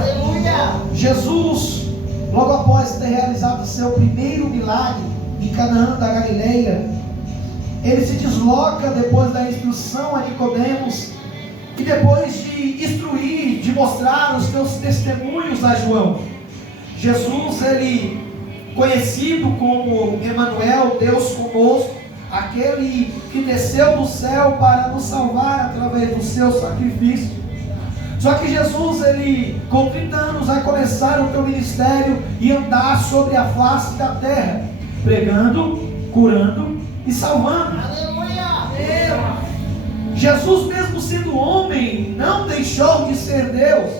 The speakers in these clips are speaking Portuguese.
Aleluia! Jesus, logo após ter realizado seu primeiro milagre em Canaã da Galileia, ele se desloca depois da instrução a Nicodemos e depois de instruir, de mostrar os seus testemunhos a João. Jesus, ele conhecido como Emanuel, Deus conosco, aquele que desceu do céu para nos salvar através do seu sacrifício. Só que Jesus, ele com 30 anos vai começar o seu ministério e andar sobre a face da terra, pregando, curando e salvando. Aleluia! Jesus, mesmo sendo homem, não deixou de ser Deus.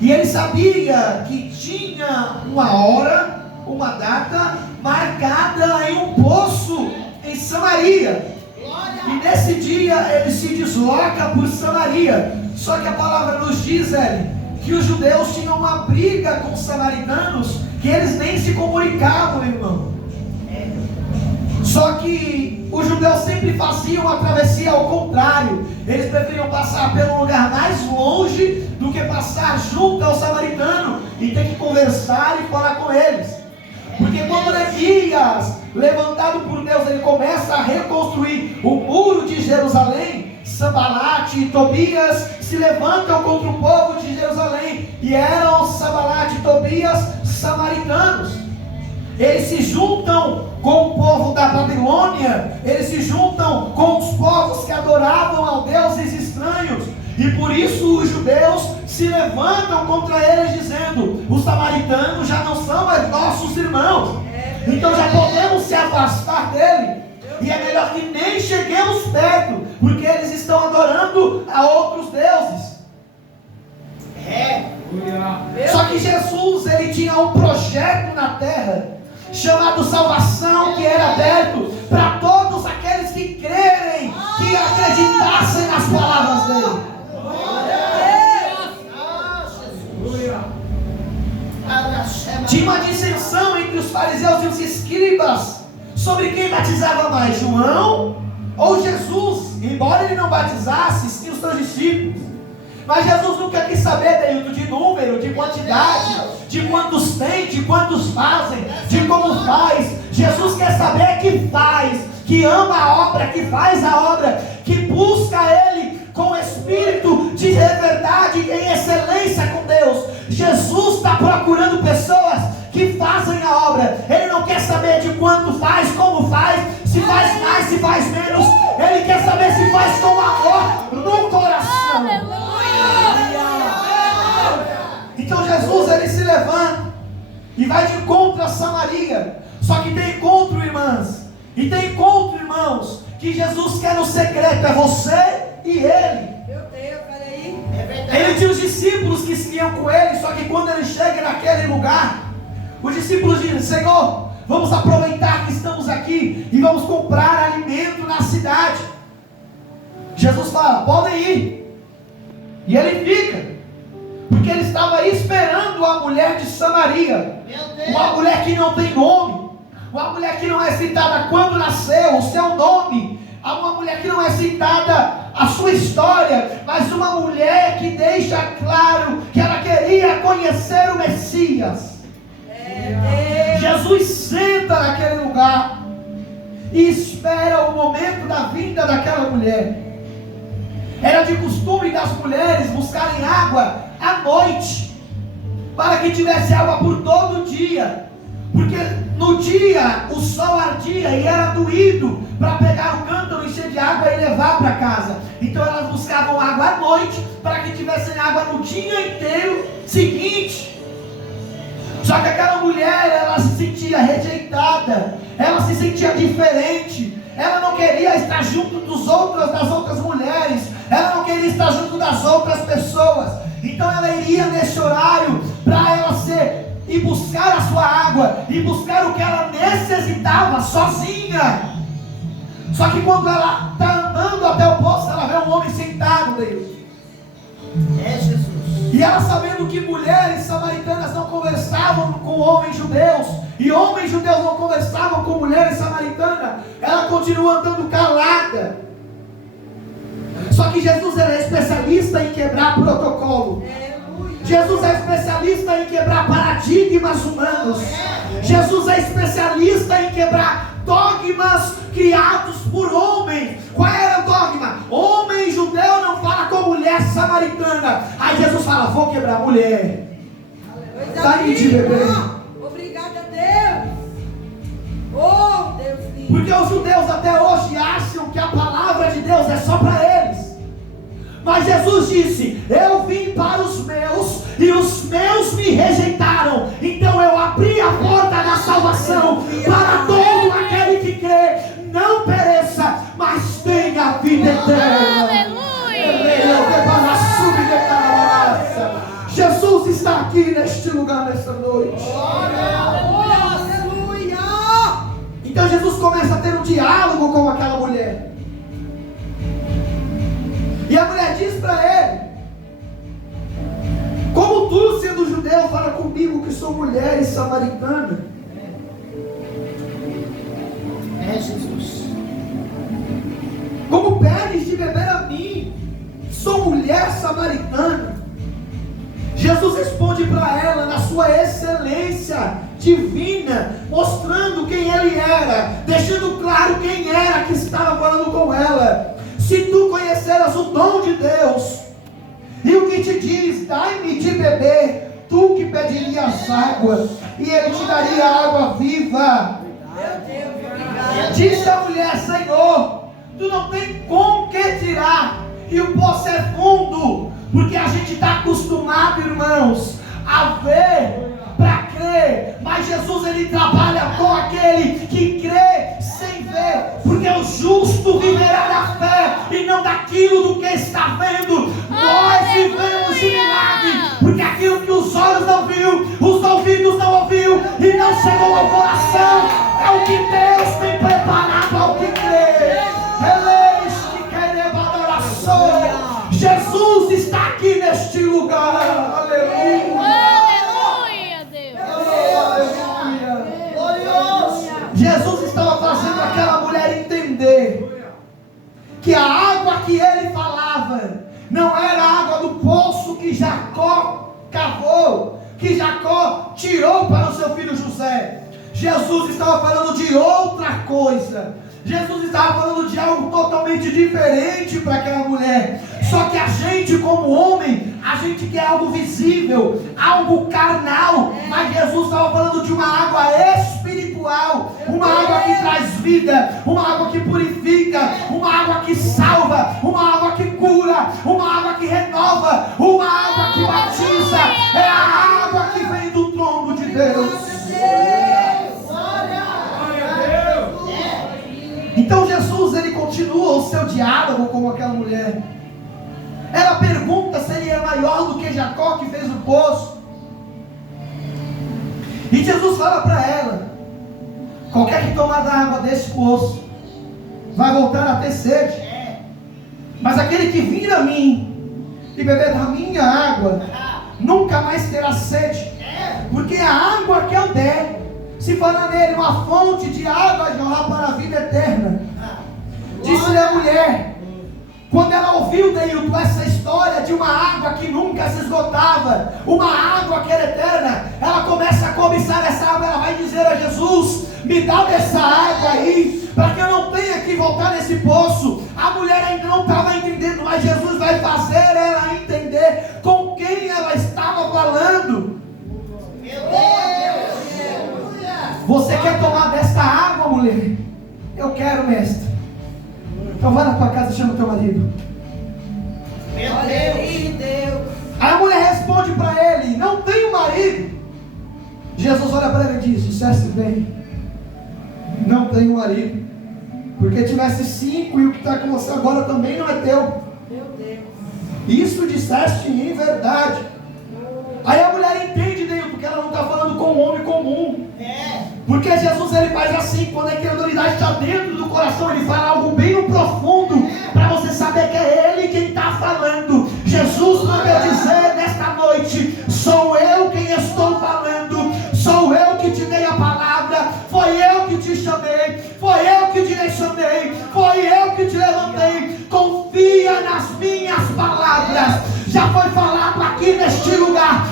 E ele sabia que tinha uma hora, uma data marcada em um poço em Samaria. E nesse dia ele se desloca por Samaria. Só que a palavra nos diz, que os judeus tinham uma briga com os samaritanos, que eles nem se comunicavam, irmão. Só que os judeus sempre faziam a travessia ao contrário. Eles preferiam passar pelo lugar mais longe do que passar junto ao samaritano e ter que conversar e falar com eles. Porque quando Neemias, levantado por Deus, ele começa a reconstruir o muro de Jerusalém, Sanbalate e Tobias se levantam contra o povo de Jerusalém. E eram Sanbalate e Tobias samaritanos. Eles se juntam com o povo da Babilônia, eles se juntam com os povos que adoravam a deuses estranhos, e por isso os judeus se levantam contra eles dizendo: os samaritanos já não são mais nossos irmãos, então já podemos se afastar dele, e é melhor que nem cheguemos perto, porque eles estão adorando a outros deuses. Só que Jesus, ele tinha um projeto na terra chamado salvação, que era aberto para todos aqueles que crerem, que acreditassem nas palavras dele. Tinha uma dissensão entre os fariseus e os escribas sobre quem batizava mais, João ou Jesus. Embora ele não batizasse, sim, os seus discípulos. Mas Jesus nunca quis saber, Deildo, de número, de quantidade, de quantos tem, de quantos fazem, de como faz. Jesus quer saber que faz, que ama a obra, que faz a obra, que busca Ele com espírito de verdade, em excelência com Deus. Jesus está procurando pessoas que fazem a obra. Ele não quer saber de quanto faz, como faz, se faz mais, se faz menos. Ele quer saber se faz com amor no coração. Então Jesus, ele se levanta e vai de encontro a Samaria. Só que tem encontro, irmãs, e tem encontro, irmãos, que Jesus quer no secreto, é você e ele. Meu Deus, olha aí. Ele tinha os discípulos que iam com ele, só que quando ele chega naquele lugar, os discípulos dizem: Senhor, vamos aproveitar que estamos aqui e vamos comprar alimento na cidade. Jesus fala: podem ir. E ele fica, porque ele estava esperando a mulher de Samaria, uma mulher que não tem nome, uma mulher que não é citada quando nasceu, o seu nome, uma mulher que não é citada a sua história, mas uma mulher que deixa claro que ela queria conhecer o Messias. Jesus senta naquele lugar e espera o momento da vinda daquela mulher. Era de costume das mulheres buscarem água à noite, para que tivesse água por todo o dia, porque no dia o sol ardia e era doído para pegar o cântaro, encher de água e levar para casa. Então elas buscavam água à noite, para que tivessem água no dia inteiro seguinte. Só que aquela mulher, ela se sentia rejeitada, ela se sentia diferente, ela não queria estar junto das outras mulheres, ela não queria estar junto das outras pessoas. Então ela iria nesse horário para ela e buscar a sua água, e buscar o que ela necessitava sozinha. Só que quando ela está andando até o poço, ela vê um homem sentado, Deus. Jesus. E ela, sabendo que mulheres samaritanas não conversavam com homens judeus, e homens judeus não conversavam com mulheres samaritanas, ela continua andando calada. Só que Jesus era especialista em quebrar protocolo. Jesus é especialista em quebrar paradigmas humanos. Jesus é especialista em quebrar dogmas criados por homens. Qual era o dogma? Homem judeu não fala com mulher samaritana. Aí Jesus fala: vou quebrar a mulher. Daí de bebê. Obrigada, Deus. Oh, Deus lindo. Porque os judeus até hoje acham que a palavra de Deus é só para eles. Mas Jesus disse: eu vim para os meus e os meus me rejeitaram. Então eu abri a porta da salvação para todo aquele que crê, não pereça, mas tenha vida eterna. Jesus está aqui neste lugar, nesta noite. Aleluia. Então Jesus começa a ter um diálogo com aquela mulher. E a mulher diz para ele: como tu, sendo judeu, fala comigo que sou mulher e samaritana? Jesus. Como pedes de beber a mim, que sou mulher samaritana? Jesus responde para ela na sua excelência divina, mostrando quem ele era, deixando claro quem era que estava falando com ela. Se tu conheceras o dom de Deus, e o que te diz, dai-me de beber, tu que pedirias água, e ele te daria água viva. Meu Deus, obrigado. Disse a mulher: Senhor, tu não tem com que tirar, e o poço é fundo. Porque a gente está acostumado, irmãos, a ver para crer. Mas Jesus, ele trabalha com aquele que crê sem ver. Porque o justo viverá da fé e não daquilo do que está vendo. Nós vivemos de milagre. Porque aquilo que os olhos não viu, os ouvidos não ouviu e não chegou ao coração, é o que Deus tem preparado ao que crê. Jesus está aqui neste lugar. Aleluia. Aleluia, Deus. Aleluia. Jesus estava fazendo aquela mulher entender que a água que ele falava não era a água do poço que Jacó cavou, que Jacó tirou para o seu filho José. Jesus estava falando de outra coisa. Jesus estava falando de algo totalmente diferente para aquela mulher. Só que a gente, como homem, a gente quer algo visível, algo carnal. Mas Jesus estava falando de uma água espiritual, uma água que traz vida, uma água que purifica, uma água que salva, uma água que cura, uma água que renova, uma água que batiza. É a água que vem do trono de Deus. Então Jesus, ele continua o seu diálogo com aquela mulher. Ela pergunta se ele é maior do que Jacó que fez o poço. E Jesus fala para ela: qualquer que tomar da água desse poço vai voltar a ter sede. Mas aquele que vir a mim e beber da minha água nunca mais terá sede. Porque a água que eu der, se fará nele uma fonte de água a jorrar para a vida eterna. Disse-lhe a mulher, quando ela ouviu, Deilton, essa história de uma água que nunca se esgotava, uma água que era eterna, ela começa a cobiçar essa água. Ela vai dizer a Jesus: me dá dessa água aí, para que eu não tenha que voltar nesse poço. A mulher ainda não estava entendendo, mas Jesus vai fazer ela entender com quem ela estava falando. Você quer tomar desta água, mulher? Eu quero, mestre. Então vai na tua casa e chama o teu marido. Meu Deus. Aí a mulher responde para ele: não tenho marido. Jesus olha para ela e diz: disseste bem, não tenho marido, porque tivesse 5 e o que está com você agora também não é teu. Meu Deus. Isso disseste em verdade. Aí a mulher entende, Deus, porque ela não está falando com um homem comum. Porque Jesus, ele faz assim, quando a incredulidade está dentro do coração, ele fala algo bem no profundo, para você saber que é ele quem está falando. Jesus manda dizer nesta noite: sou eu quem estou falando, sou eu que te dei a palavra, foi eu que te chamei, foi eu que direcionei, foi eu que te levantei. Confia nas minhas palavras. Já foi falado aqui neste lugar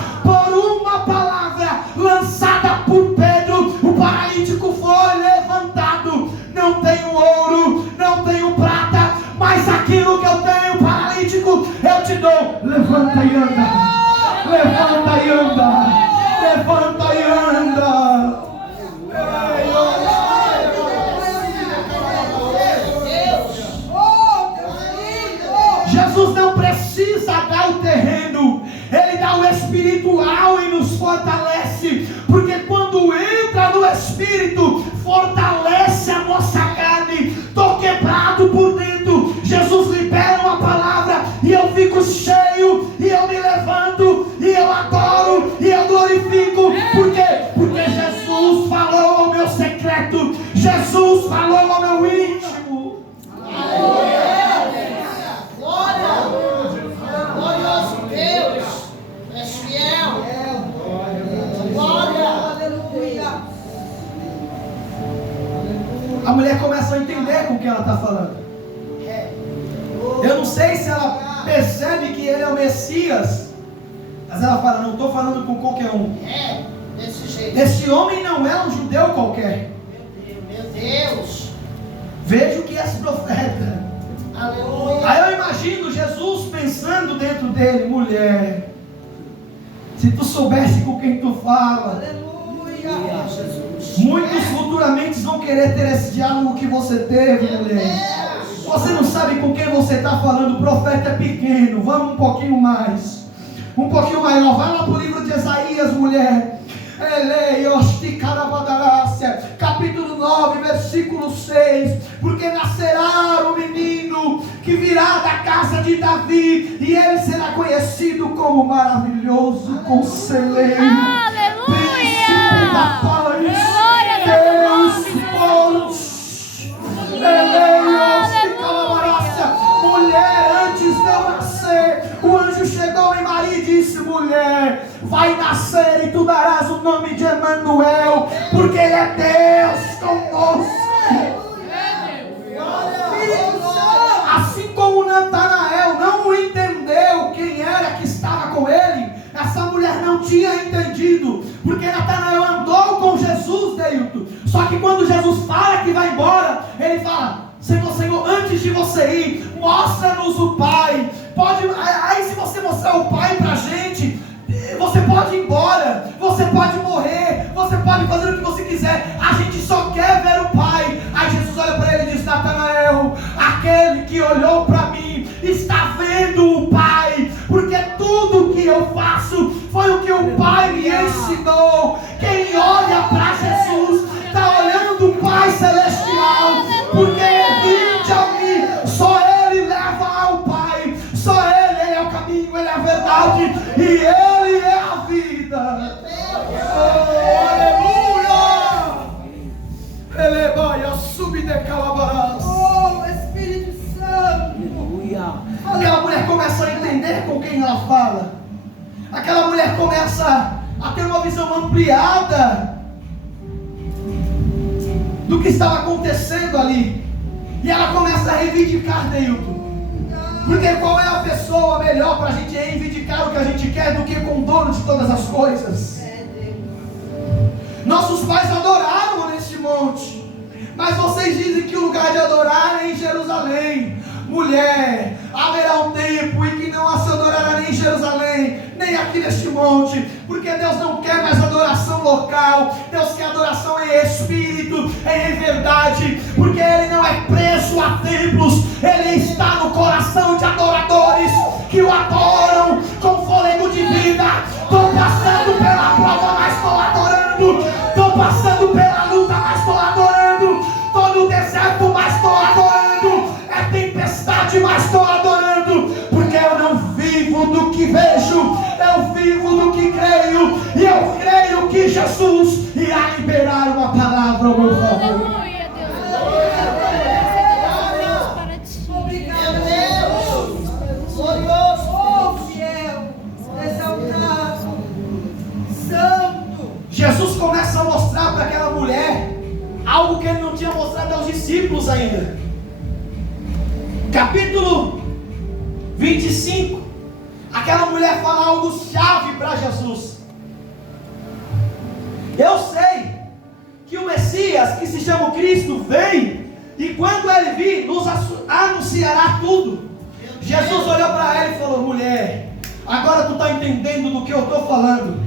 levanta e anda. Levanta e anda. Levanta e anda. Jesus não precisa dar o terreno, Ele dá o espiritual e nos fortalece, porque quando entra no Espírito, fortalece a nossa carne. Estou quebrado por dentro, Jesus libera uma palavra e eu fico cheio, e eu me levanto, e eu adoro, e eu glorifico. Por quê? Porque Jesus falou ao meu secreto, Jesus falou ao meu íntimo. Glorioso Deus, és fiel. Glória. Aleluia. A mulher começa a entender com o que ela está falando. Eu não sei se ela percebe que ele é o Messias, mas ela fala: não estou falando com qualquer um. Desse jeito. Esse homem não é um judeu qualquer. Meu Deus. Vejo que és profeta. Aleluia. Aí eu imagino Jesus pensando dentro dele: mulher, se tu soubesse com quem tu fala. Aleluia. Jesus. Muitos futuramente vão querer ter esse diálogo que você teve, mulher. Você não sabe com quem você está falando. O profeta é pequeno. Vamos um pouquinho mais, um pouquinho maior. Vai lá para o livro de Isaías, mulher. Capítulo 9, versículo 6. Porque nascerá um menino que virá da casa de Davi, e ele será conhecido como maravilhoso conselheiro, príncipe da paz, Deus forte. Mulher, antes de eu nascer, o anjo chegou em Maria e disse: mulher, vai nascer e tu darás o nome de Emanuel, porque ele é Deus conosco. Assim como Natanael não entendeu quem era que estava com ele, essa mulher não tinha entendido, porque Natanael andou com Jesus, Deilton. Só que quando Jesus fala que vai embora, ele fala: Senhor, antes de você ir, mostra-nos o Pai. Aí se você mostrar o Pai pra gente, você pode ir embora, você pode morrer, você pode fazer o que você quiser, a gente só quer ver o Pai. Aí Jesus olha para ele e diz: Natanael, aquele que olhou para mim está vendo o Pai, porque tudo que eu faço foi o que o Pai me ensinou. Quem olha para Jesus está olhando o Pai Celestial, porque vinde a mim, só Ele leva ao Pai, só Ele é o caminho, Ele é a verdade e Ele é a vida. Oh, aleluia! Ele vai a subir de calabarás. Oh, Espírito Santo. Aquela mulher começa a entender com quem ela fala. Aquela mulher começa a ter uma visão ampliada do que estava acontecendo ali. E ela começa a reivindicar Deilton. Porque qual é a pessoa melhor para a gente reivindicar o que a gente quer do que com o dono de todas as coisas? Nossos pais adoraram neste monte, mas vocês dizem que o lugar de adorar é em Jerusalém. Mulher, haverá um tempo em que não se adorará nem em Jerusalém, nem aqui neste monte, porque Deus não quer mais adoração local. Deus quer adoração em espírito, em verdade, porque Ele não é preso a templos, Ele está no coração de adoradores que o adoram com fôlego de vida. Estou passando pela prova, mas estou adorando. Estou passando pela luta, mas estou adorando. Estou no deserto, mas estou adorando. É tempestade, mas estou adorando, porque eu não vivo do que vejo, eu vivo do que creio, e eu creio que Jesus irá liberar uma palavra ao meu favor. Obrigado, Deus. Glorioso. Oh, fiel, exaltado, santo. Jesus começa a mostrar para aquela mulher algo que Ele não tinha mostrado aos discípulos ainda. Capítulo 25, aquela mulher fala algo chave para Jesus. Eu sei que o Messias, que se chama o Cristo, vem, e quando Ele vir, nos anunciará tudo. Jesus olhou para ela e falou: mulher, Agora tu está entendendo do que eu estou falando.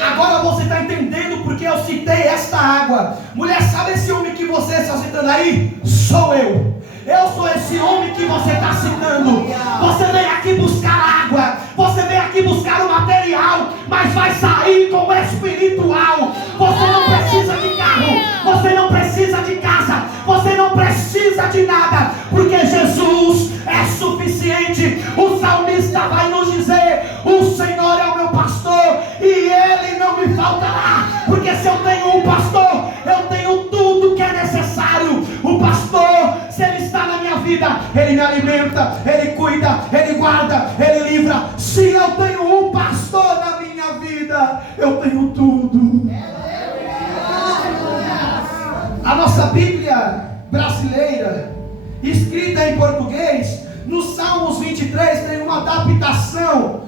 Agora você está entendendo porque eu citei esta água. Mulher, sabe esse homem que você está citando aí? Sou eu. Eu sou esse homem que você está citando. Você veio aqui buscar água, você veio aqui buscar o material, mas vai sair com o espiritual. Você não precisa de carro, você não precisa de casa, você não precisa de nada, porque Jesus é suficiente. O salmista vai nos dizer: o Senhor é o meu pastor e Ele não me faltará. Porque se eu tenho um pastor, eu tenho tudo que é necessário. O pastor, se Ele está na minha vida, Ele me alimenta, Ele cuida, Ele guarda, Ele livra. Se eu tenho um pastor na minha vida, eu tenho tudo. A nossa Bíblia brasileira, escrita em português, no Salmos 23 tem uma adaptação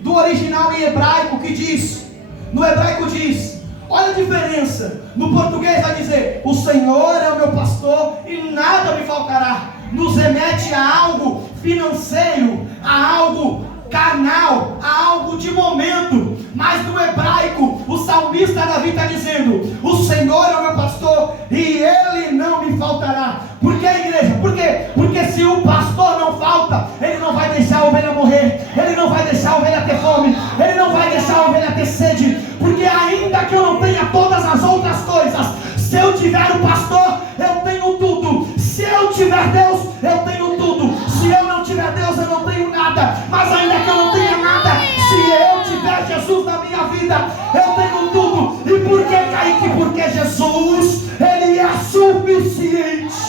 do original em hebraico que diz, no hebraico diz, olha a diferença, no português vai dizer: o Senhor é o meu pastor e nada me faltará. Nos remete a algo financeiro, a algo carnal, a algo de momento. Mas no hebraico, o salmista Davi está dizendo: o Senhor é o meu pastor e Ele não me faltará. Por que, igreja? Por quê? Porque se o pastor não falta, Ele não vai deixar a ovelha morrer, Ele não vai deixar a ovelha ter fome, Ele não vai deixar a ovelha ter sede. Porque ainda que eu não tenha todas as outras coisas, se eu tiver o pastor, eu tenho tudo. Se eu tiver Deus, eu tenho tudo. Se eu não tiver Deus, eu não tenho nada. Mas ainda que eu não tenha nada, se eu tiver Jesus na minha vida, eu tenho tudo. E por que, Kaique? Porque Jesus, Ele é suficiente.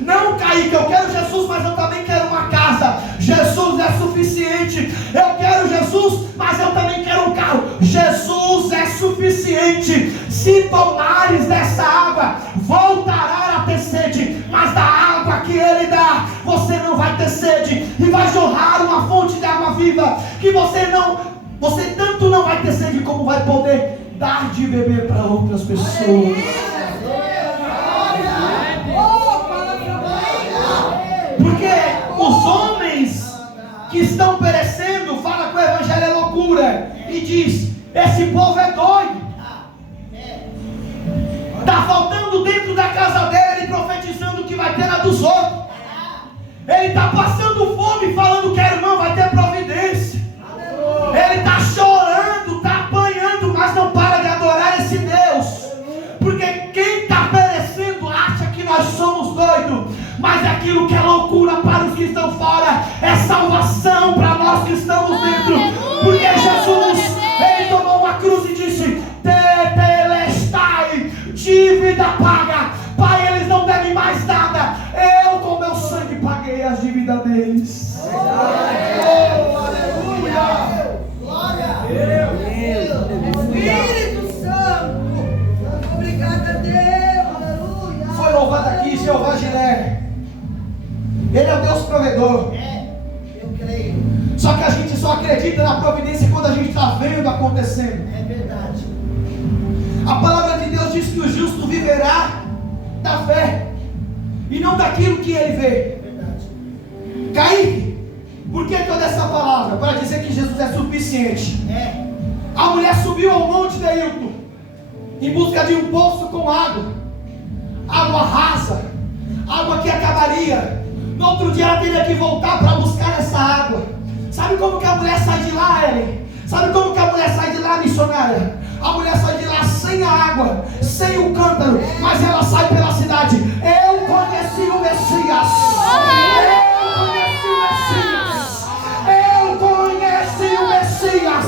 Não, Kaique, eu quero Jesus, mas eu também quero uma casa. Jesus é suficiente. Eu quero Jesus, mas eu também quero um carro. Jesus é suficiente. Se tomares dessa água, voltará a ter sede, mas da água que Ele dá, você não vai ter sede, e vai jorrar uma fonte de água viva, que você tanto não vai ter sede, como vai poder dar de beber para outras pessoas. Porque os homens que estão perecendo falam que o evangelho é loucura e diz: esse povo é doido. Está faltando dentro da casa dele, profetizando que vai ter na dos outros. Ele está passando fome, falando que a irmã vai ter providência. Ele está chorando, está apanhando, mas não para de adorar esse Deus. Porque quem está perecendo acha que nós somos doidos, mas aquilo que é loucura para os que estão fora é salvação para nós que estamos dentro. Porque Jesus, Ele tomou uma cruz e disse: tetelestai, dívida paga. Pai, eles não devem mais nada. Eu com meu sangue paguei as dívidas deles. Aleluia! Glória a Deus! Espírito Santo! Obrigada, Deus! Aleluia! Foi louvado aqui Jeová Jiré. Ele é o Deus provedor. Eu creio. Só que a gente só acredita na providência quando a gente está vendo acontecendo. É verdade. A palavra de Deus diz que o justo viverá da fé e não daquilo que ele vê. É verdade. Kaique, por que toda essa palavra? Para dizer que Jesus é suficiente. A mulher subiu ao monte de Hilton em busca de um poço com água rasa, água que acabaria. No outro dia ela teria que voltar para buscar essa água. Sabe como que a mulher sai de lá, Ellen? Sabe como que a mulher sai de lá, missionária? A mulher sai de lá sem a água, sem o cântaro, mas ela sai pela cidade. Eu conheci o Messias. Eu conheci o Messias.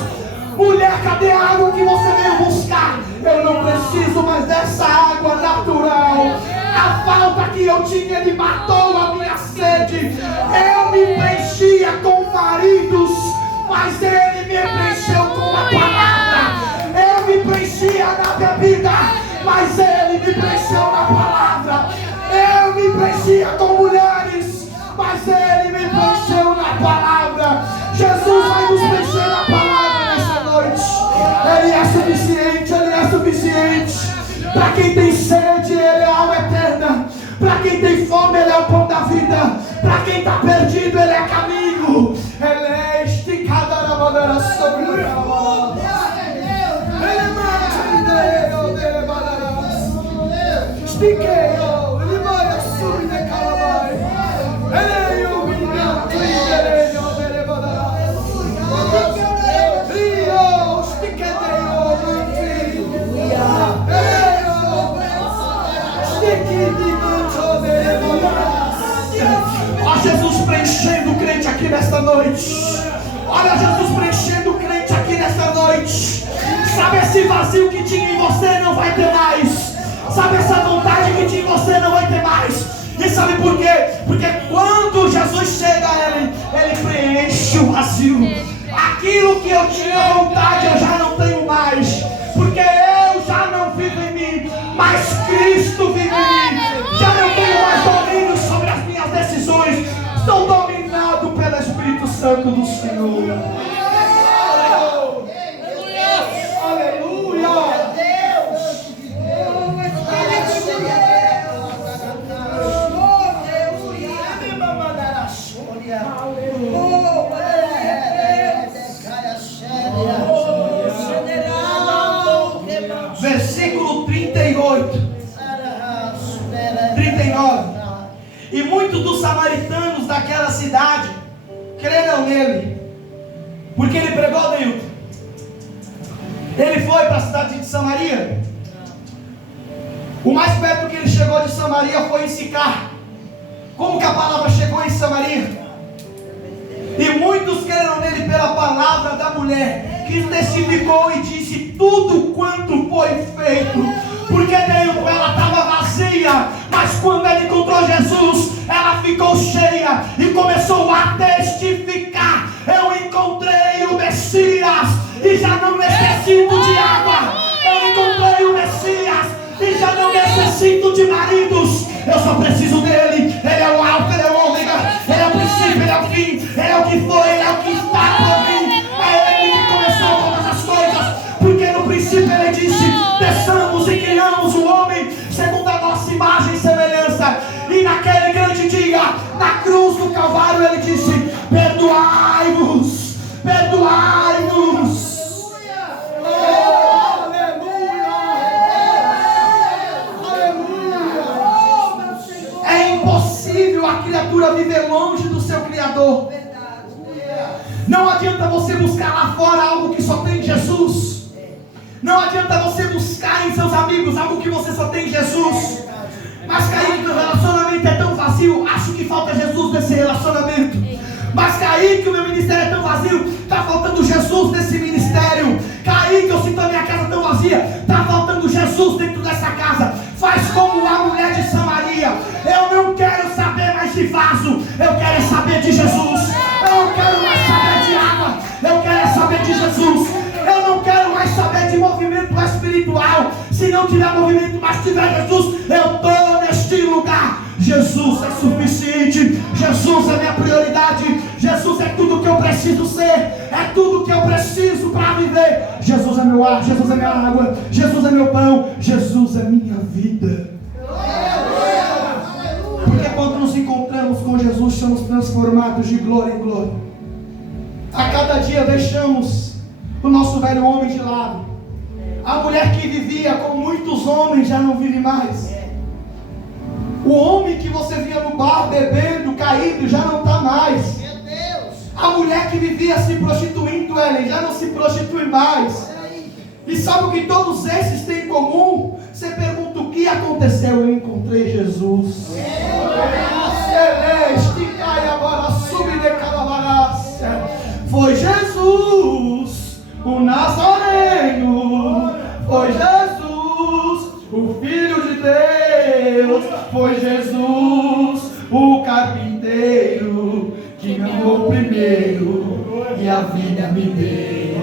Mulher, cadê a água que você veio buscar? Eu não preciso mais dessa água natural. A falta que eu tinha, Ele matou a minha sede. Eu me preenchia com maridos, mas Ele me preencheu com a palavra. Eu me preenchia na bebida, mas Ele me preencheu na palavra. Eu me preenchia com mulheres, mas Ele me preencheu na palavra. Jesus vai nos preencher na palavra nessa noite. Ele é suficiente, Ele é suficiente. Para quem tem sede, Ele é a alma eterna. Para quem tem fome, Ele é o pão da vida. aqui nesta noite. Olha Jesus preenchendo o crente aqui nesta noite. Sabe esse vazio que tinha em você não vai ter mais. Sabe essa vontade que tinha em você não vai ter mais. E sabe por quê? Porque quando Jesus chega a ele preenche o vazio. Aquilo que eu tinha vontade eu já não tenho mais. Porque eu já não vivo em mim, mas Cristo vive em mim. Já não tenho mais domínio sobre as minhas decisões. Estou dominado pelo Espírito Santo do Senhor. Aleluia! Versículo 38, 39. E muitos dos samaritanos daquela cidade creram nele, porque ele pregou, Deus. Ele foi para a cidade de Samaria. O mais perto que ele chegou de Samaria foi em Sicar. Como que a palavra chegou em Samaria? E muitos creram nele pela palavra da mulher, que testificou e disse tudo quanto foi feito. Porque dentro ela estava vazia, mas quando ela encontrou Jesus, ela ficou cheia e começou a testificar: eu encontrei o Messias e já não necessito de água. Eu encontrei o Messias e já não necessito de maridos. Eu só preciso dele. Ele é o alfa, ele é o ômega, ele é o princípio, ele é o fim, ele é o que foi, ele é o que está por vir. É ele que começou todas as coisas. Porque no princípio ele disse: desçamos e criamos o homem segundo a nossa imagem e semelhança. E naquele grande dia, na cruz do Calvário, ele disse: perdoai-vos, perdoai-vos. É impossível a criatura viver longe do seu Criador. Não adianta você buscar lá fora algo que só tem Jesus. Não adianta você buscar em seus amigos algo que você só tem Jesus. Mas Kaique, meu relacionamento é tão vazio, acho que falta Jesus nesse relacionamento. Mas Kaique, o meu ministério é tão vazio, está faltando Jesus nesse ministério. Kaique, eu sinto a minha casa tão vazia, está faltando Jesus dentro dessa casa. Faz como a mulher de Samaria. Eu não quero saber mais de vaso, eu quero saber de Jesus. Eu não quero mais saber de água, eu quero saber de Jesus. Eu não quero mais saber de movimento espiritual. Se não tiver movimento, mas tiver Jesus, eu estou neste lugar. Jesus é suficiente. Jesus é minha prioridade. Jesus é tudo que eu preciso ser. É tudo que eu preciso para viver. Jesus é meu ar, Jesus é minha água, Jesus é meu pão, Jesus é minha vida. Porque quando nos encontramos com Jesus, somos transformados de glória em glória. A cada dia deixamos o nosso velho homem de lado. A mulher que vivia com muitos homens já não vive mais. O homem que você via no bar bebendo, caído, já não está mais. A mulher que vivia se prostituindo, Ellen, já não se prostitui mais. E sabe o que todos esses têm em comum? Você pergunta: o que aconteceu? Eu encontrei Jesus. Foi Jesus, o Nazareno. Foi Jesus, o Filho de Deus. Foi Jesus, o carpinteiro, que me amou primeiro e a vida me deu.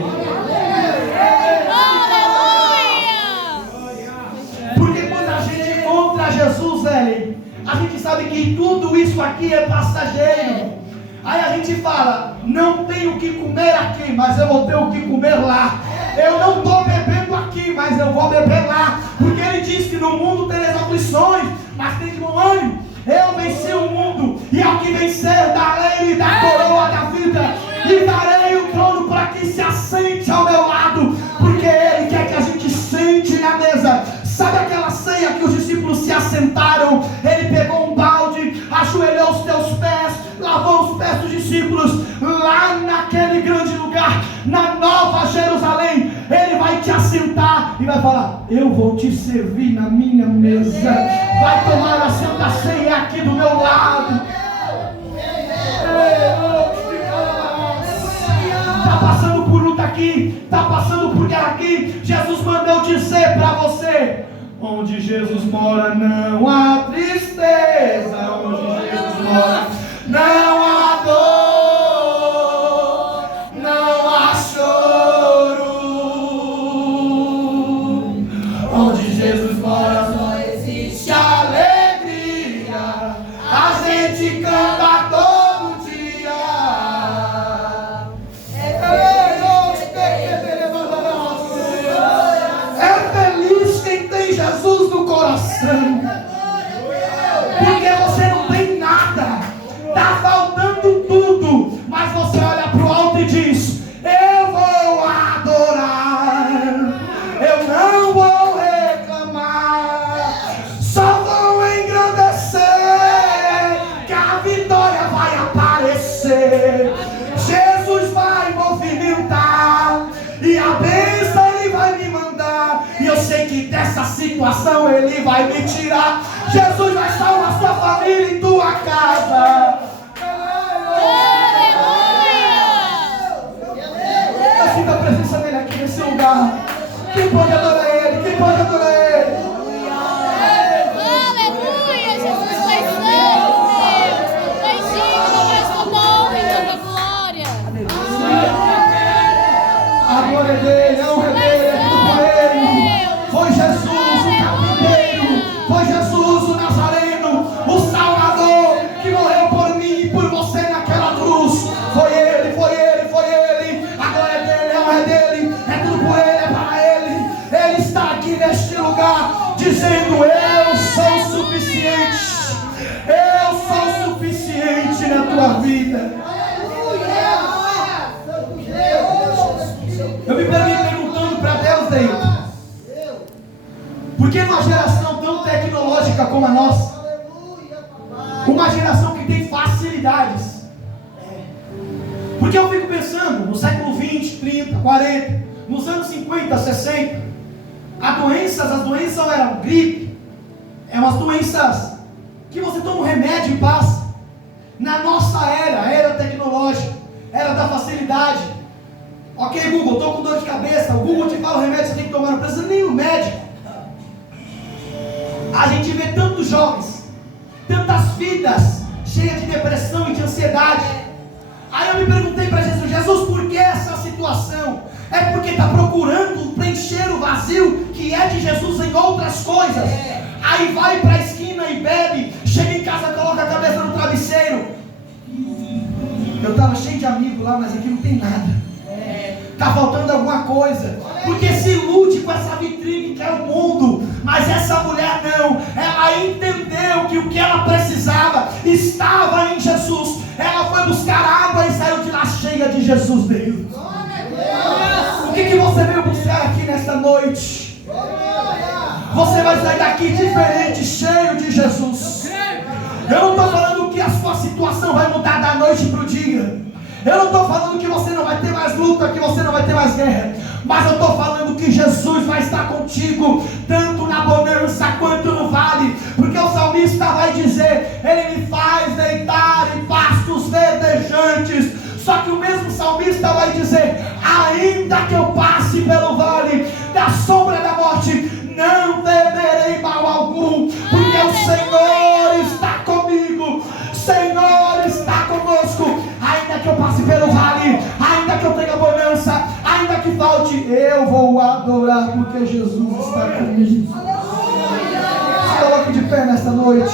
Porque quando a gente encontra Jesus, Ellen, a gente sabe que tudo isso aqui é passageiro. Aí a gente fala: não tenho o que comer aqui, mas eu vou ter o que comer lá. Eu não estou bebendo aqui, mas eu vou beber lá. Porque ele diz que no mundo tereis aflições, mas tem de bom ânimo. Eu venci o mundo, e ao que vencer darei-lhe da coroa da vida, e darei o trono para que se assente ao meu lado. Porque ele quer que a gente sente na mesa. Sabe aquela ceia que os discípulos se assentaram? Ele pegou um balde, ajoelhou os teus pés, lavou os pés dos discípulos. Lá naquele grande lugar, na Nova Jerusalém, ele vai te assentar e vai falar: eu vou te servir na minha mesa. Vai tomar a santa ceia aqui do meu lado. aqui, está passando por guerra aqui, Jesus mandou dizer para você: onde Jesus mora não há tristeza, onde Jesus mora não há dor, não há choro. Onde Jesus mora só existe alegria, a gente canta todo dia. É feliz quem tem Jesus no coração, porque você não tem nada, está faltando tudo, mas você olha para o alto e diz: eu vou adorar, eu não vou reclamar, só vou engrandecer, que a vitória vai aparecer, Jesus vai movimentar, e a bênção Ele vai me mandar, e eu sei que dessa situação Ele vai me tirar. Jesus vai salvar sua família e tua casa. Eu sinto a presença dele aqui nesse lugar. Quem pode adorar Ele? Quem pode adorar Ele? Aleluia, Jesus foi santo, Deus. Foi digno, mas toda honra e toda glória. A glória é dele, a honra é dele, é tudo por Ele. Foi Jesus, o carpinteiro. Foi Jesus, o Nazareno, o Salvador, que morreu por mim e por você naquela cruz. Foi Ele, foi Ele, foi Ele. A glória é dele, a honra é dele, é tudo por Ele, é para Ele. Ele está aqui neste lugar, dizendo: eu sou suficiente. Eu sou suficiente na tua vida. Eu me peguei perguntando para Deus daí: por que numa geração tão tecnológica como a nossa, uma geração que tem facilidades, porque eu fico pensando, no século 20, 30, 40, nos anos 50, 60, as doenças eram gripe, umas doenças que você toma um remédio e passa. Na nossa era tecnológica, era da facilidade. Ok, Google, estou com dor de cabeça, o Google te fala o remédio que você tem que tomar, não precisa nem no médico. A gente vê tantos jovens, tantas vidas cheias de depressão e de ansiedade. Aí eu me perguntei para Jesus: Jesus, por que essa situação? É porque está procurando preencher o vazio que é de Jesus em outras coisas. Aí vai para a esquina e bebe, chega em casa, coloca a cabeça no travesseiro. Eu estava cheio de amigos lá, mas aqui não tem nada. Está faltando alguma coisa, porque se ilude com essa vitrine que é o mundo. Mas essa mulher não, ela entendeu que o que ela precisava estava em Jesus. Ela foi buscar água e saiu de lá cheia de Jesus dentro. O que você veio buscar aqui nesta noite? Você vai sair daqui diferente, cheio de Jesus. Eu não estou falando que a sua situação vai mudar da noite para o dia. Eu não estou falando que você não vai ter mais luta, que você não vai ter mais guerra. Mas eu estou falando que Jesus vai estar contigo, tanto na bonança quanto no vale. Porque o salmista vai dizer: Ele me faz deitar em pastos verdejantes. Só que o mesmo salmista vai dizer: ainda que eu passe pelo vale da sombra da morte, não temerei mal algum, porque o Senhor está comigo. Senhor está conosco. Ainda que eu passe pelo vale, ainda que eu tenha bonança, ainda que falte, eu vou adorar, porque Jesus está comigo. Se coloque de pé nesta noite.